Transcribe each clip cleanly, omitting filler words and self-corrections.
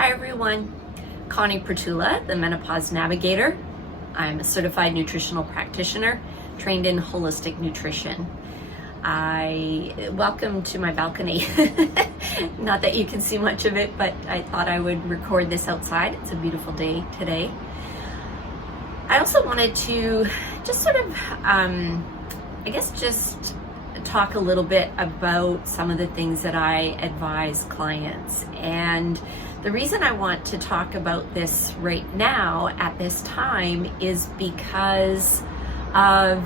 Hi everyone, Connie Pretula, the Menopause Navigator. I'm a certified nutritional practitioner trained in holistic nutrition. Welcome to my balcony. Not that you can see much of it, but I thought I would record this outside. It's a beautiful day today. I also wanted to just sort of, just talk a little bit about some of the things that I advise clients. And the reason I want to talk about this right now at this time is because of,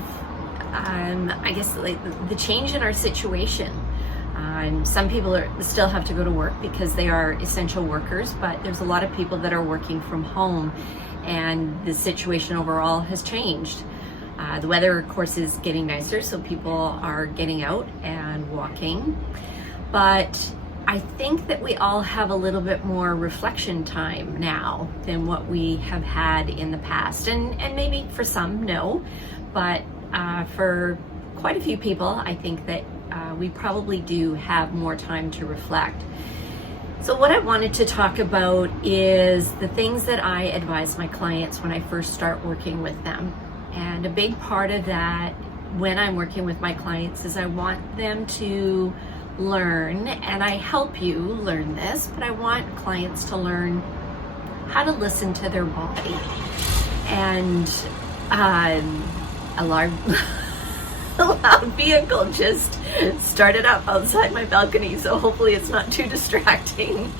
the change in our situation. Some people still have to go to work because they are essential workers, but there's a lot of people that are working from home, and the situation overall has changed. The weather, of course, is getting nicer, so people are getting out and walking. But I think that we all have a little bit more reflection time now than what we have had in the past. And maybe for some, no. But for quite a few people, I think that we probably do have more time to reflect. So what I wanted to talk about is the things that I advise my clients when I first start working with them. And a big part of that when I'm working with my clients is I want them to learn, and I help you learn this, but I want clients to learn how to listen to their body. And a loud vehicle just started up outside my balcony, so hopefully it's not too distracting.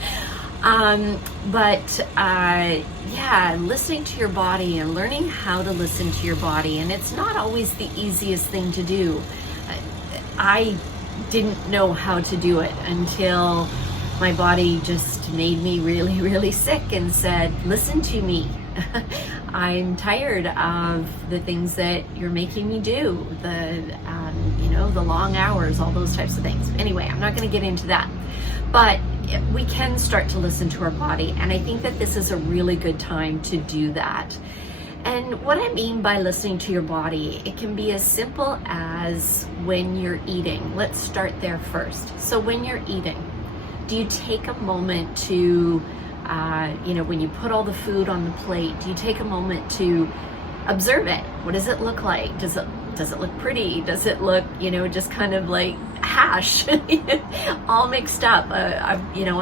Listening to your body and learning how to listen to your body. And it's not always the easiest thing to do. I didn't know how to do it until my body just made me really, really sick and said, listen to me. I'm tired of the things that you're making me do, the long hours, all those types of things. Anyway, I'm not going to get into that. But we can start to listen to our body, and I think that this is a really good time to do that. And what I mean by listening to your body, it can be as simple as when you're eating. Let's start there first. So when you're eating, do you take a moment to, when you put all the food on the plate, do you take a moment to observe it? What does it look like? Does it look pretty? Does it look, just kind of like hash, all mixed up, a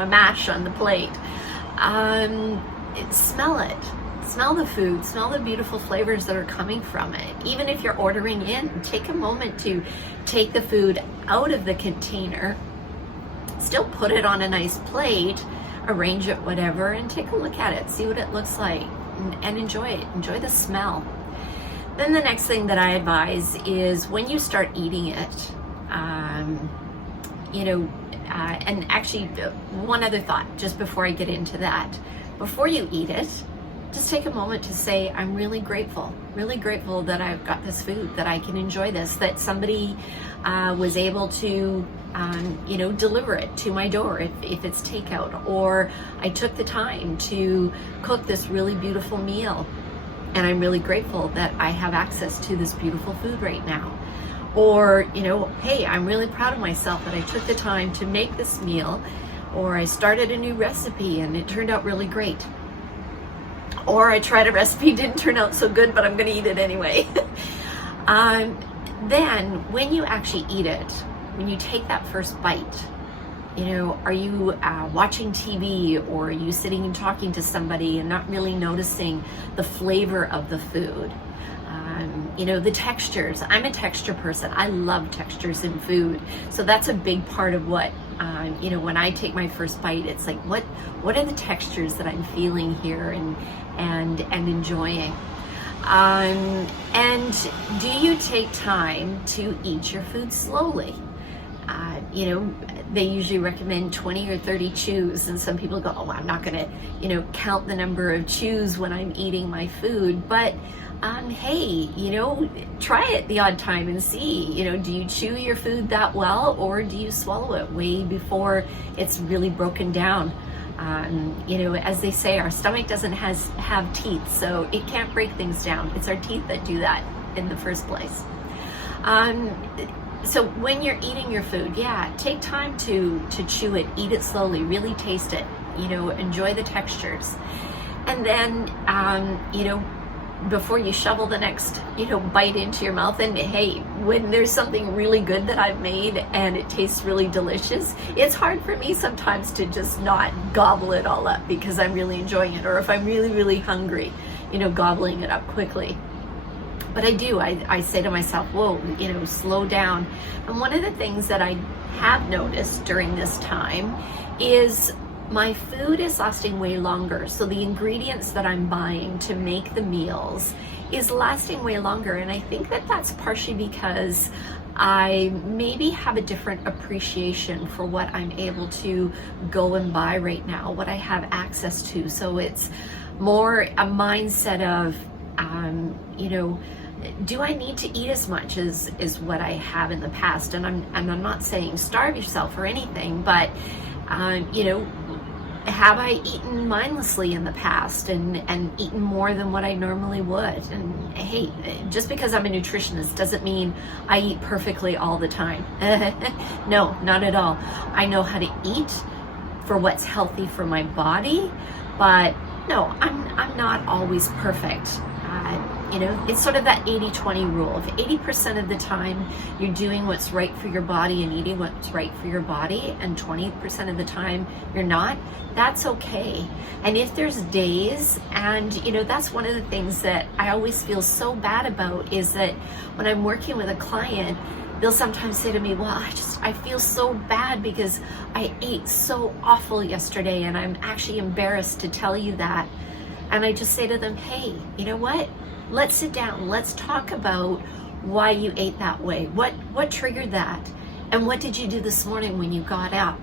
mash on the plate? Smell it. Smell the food, smell the beautiful flavors that are coming from it. Even if you're ordering in, take a moment to take the food out of the container, still put it on a nice plate, arrange it, whatever, and take a look at it, see what it looks like, and enjoy it. Enjoy the smell. Then the next thing that I advise is when you start eating it, and actually one other thought just before I get into that. Before you eat it, just take a moment to say, I'm really grateful that I've got this food, that I can enjoy this, that somebody was able to, deliver it to my door if it's takeout, or I took the time to cook this really beautiful meal, and I'm really grateful that I have access to this beautiful food right now. Or, hey, I'm really proud of myself that I took the time to make this meal, or I started a new recipe and it turned out really great. Or I tried a recipe, didn't turn out so good, but I'm going to eat it anyway. Then when you actually eat it, when you take that first bite, are you watching TV, or are you sitting and talking to somebody and not really noticing the flavor of the food? The textures. I'm a texture person. I love textures in food. So that's a big part of what, when I take my first bite, it's like, what are the textures that I'm feeling here and enjoying? And do you take time to eat your food slowly? They usually recommend 20 or 30 chews, and some people go, I'm not going to, count the number of chews when I'm eating my food. But hey, try it the odd time and see, do you chew your food that well, or do you swallow it way before it's really broken down? As they say, our stomach doesn't have teeth, so it can't break things down. It's our teeth that do that in the first place. So when you're eating your food, take time to chew it, eat it slowly, really taste it. enjoy the textures. And then, before you shovel the next, bite into your mouth. And hey, when there's something really good that I've made and it tastes really delicious, it's hard for me sometimes to just not gobble it all up because I'm really enjoying it. Or if I'm really, really hungry, gobbling it up quickly. But I do, I say to myself, whoa, slow down. And one of the things that I have noticed during this time is my food is lasting way longer. So the ingredients that I'm buying to make the meals is lasting way longer. And I think that that's partially because I maybe have a different appreciation for what I'm able to go and buy right now, what I have access to. So it's more a mindset of, do I need to eat as much as what I have in the past? And I'm not saying starve yourself or anything, but have I eaten mindlessly in the past and eaten more than what I normally would? And hey, just because I'm a nutritionist doesn't mean I eat perfectly all the time. No, not at all. I know how to eat for what's healthy for my body, but no, I'm not always perfect. It's sort of that 80-20 rule. If 80% of the time you're doing what's right for your body and eating what's right for your body, and 20% of the time you're not, that's okay. And if there's days, and that's one of the things that I always feel so bad about, is that when I'm working with a client, they'll sometimes say to me, well, I feel so bad because I ate so awful yesterday and I'm actually embarrassed to tell you that. And I just say to them, hey, you know what? Let's sit down. Let's talk about why you ate that way. What triggered that? And what did you do this morning when you got up?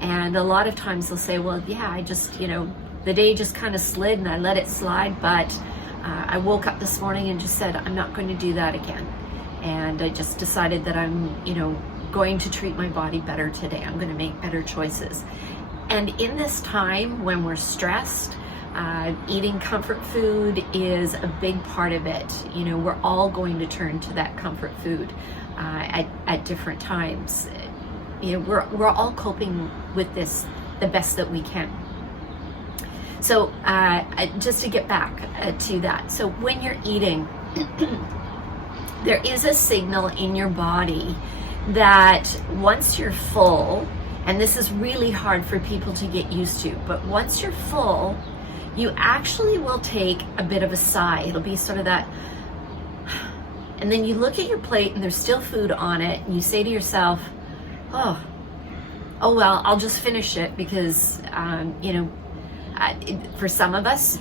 And a lot of times they'll say, well, yeah, I just, the day just kind of slid and I let it slide, but I woke up this morning and just said, I'm not going to do that again. And I just decided that I'm, going to treat my body better today. I'm going to make better choices. And in this time when we're stressed, eating comfort food is a big part of it. We're all going to turn to that comfort food at different times. We're all coping with this the best that we can. So just to get back to that. So when you're eating, there is a signal in your body that once you're full, and this is really hard for people to get used to, but once you're full, you actually will take a bit of a sigh. It'll be sort of that, and then you look at your plate and there's still food on it, and you say to yourself, oh well, I'll just finish it because, for some of us,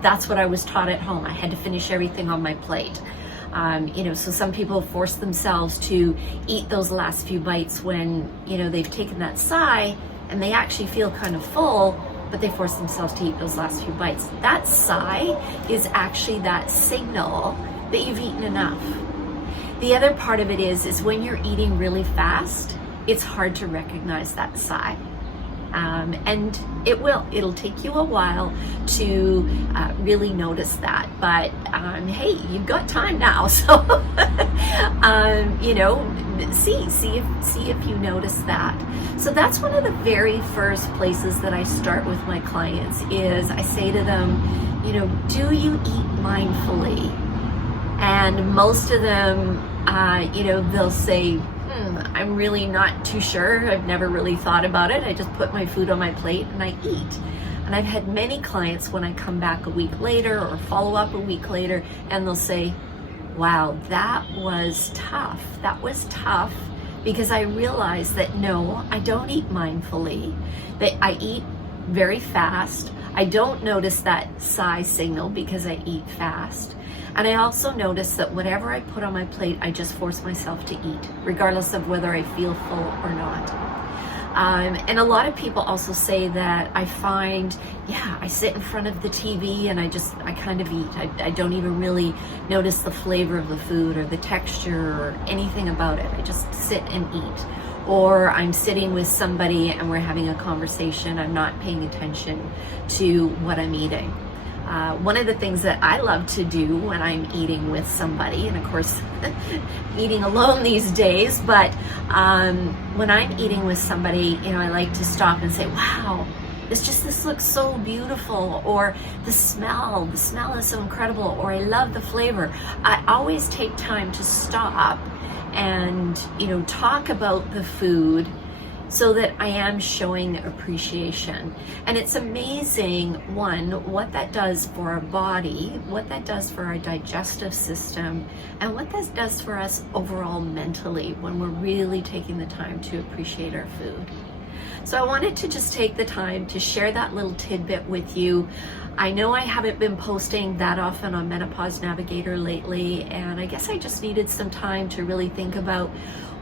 that's what I was taught at home. I had to finish everything on my plate. So some people force themselves to eat those last few bites when, they've taken that sigh and they actually feel kind of full, but they force themselves to eat those last few bites. That sigh is actually that signal that you've eaten enough. The other part of it is when you're eating really fast, it's hard to recognize that sigh. And it'll take you a while to really notice that, but hey, you've got time now, so see if you notice that. So that's one of the very first places that I start with my clients. Is I say to them, do you eat mindfully? And most of them, they'll say, I'm really not too sure. I've never really thought about it. I just put my food on my plate and I eat. And I've had many clients when I come back a week later or follow up a week later, and they'll say, wow, that was tough. That was tough because I realized that no, I don't eat mindfully, that I eat very fast. I don't notice that sigh signal because I eat fast. And I also notice that whatever I put on my plate, I just force myself to eat, regardless of whether I feel full or not. And a lot of people also say that I find, I sit in front of the TV and I kind of eat. I don't even really notice the flavor of the food or the texture or anything about it. I just sit and eat. Or I'm sitting with somebody and we're having a conversation. I'm not paying attention to what I'm eating. One of the things that I love to do when I'm eating with somebody, and of course eating alone these days, but when I'm eating with somebody, you know, I like to stop and say, wow, this looks so beautiful, or the smell is so incredible, or I love the flavor. I always take time to stop and, you know, talk about the food so that I am showing appreciation. And it's amazing, one, what that does for our body, what that does for our digestive system, and what that does for us overall mentally when we're really taking the time to appreciate our food. So I wanted to just take the time to share that little tidbit with you. I know I haven't been posting that often on Menopause Navigator lately, and I guess I just needed some time to really think about,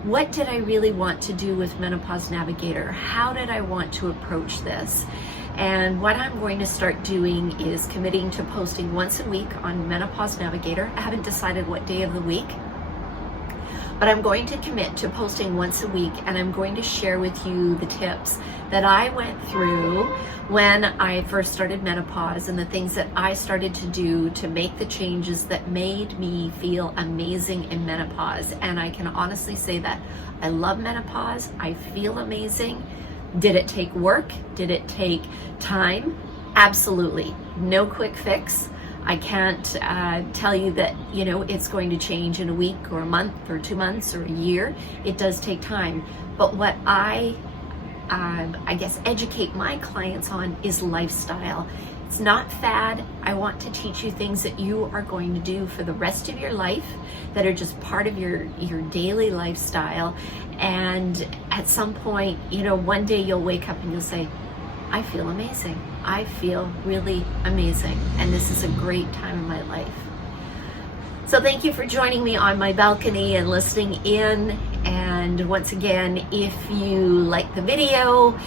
what did I really want to do with Menopause Navigator? How did I want to approach this? And what I'm going to start doing is committing to posting once a week on Menopause Navigator. I haven't decided what day of the week, but I'm going to commit to posting once a week, and I'm going to share with you the tips that I went through when I first started menopause, and the things that I started to do to make the changes that made me feel amazing in menopause. And I can honestly say that I love menopause. I feel amazing. Did it take work? Did it take time? Absolutely. No quick fix. I can't tell you that, you know, it's going to change in a week or a month or 2 months or a year. It does take time. But what I guess educate my clients on is lifestyle. It's not fad. I want to teach you things that you are going to do for the rest of your life, that are just part of your daily lifestyle. And at some point, you know, one day you'll wake up and you'll say, I feel amazing. I feel really amazing. And this is a great time in my life. So thank you for joining me on my balcony and listening in. And once again, if you like the video,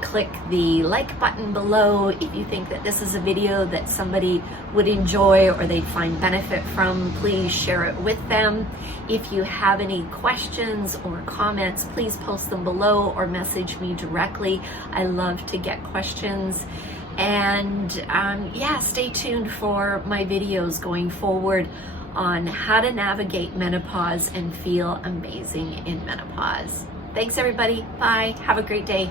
click the like button below. If you think that this is a video that somebody would enjoy or they'd find benefit from, please share it with them. If you have any questions or comments, please post them below or message me directly. I love to get questions. And yeah, stay tuned for my videos going forward on how to navigate menopause and feel amazing in menopause. Thanks everybody. Bye. Have a great day.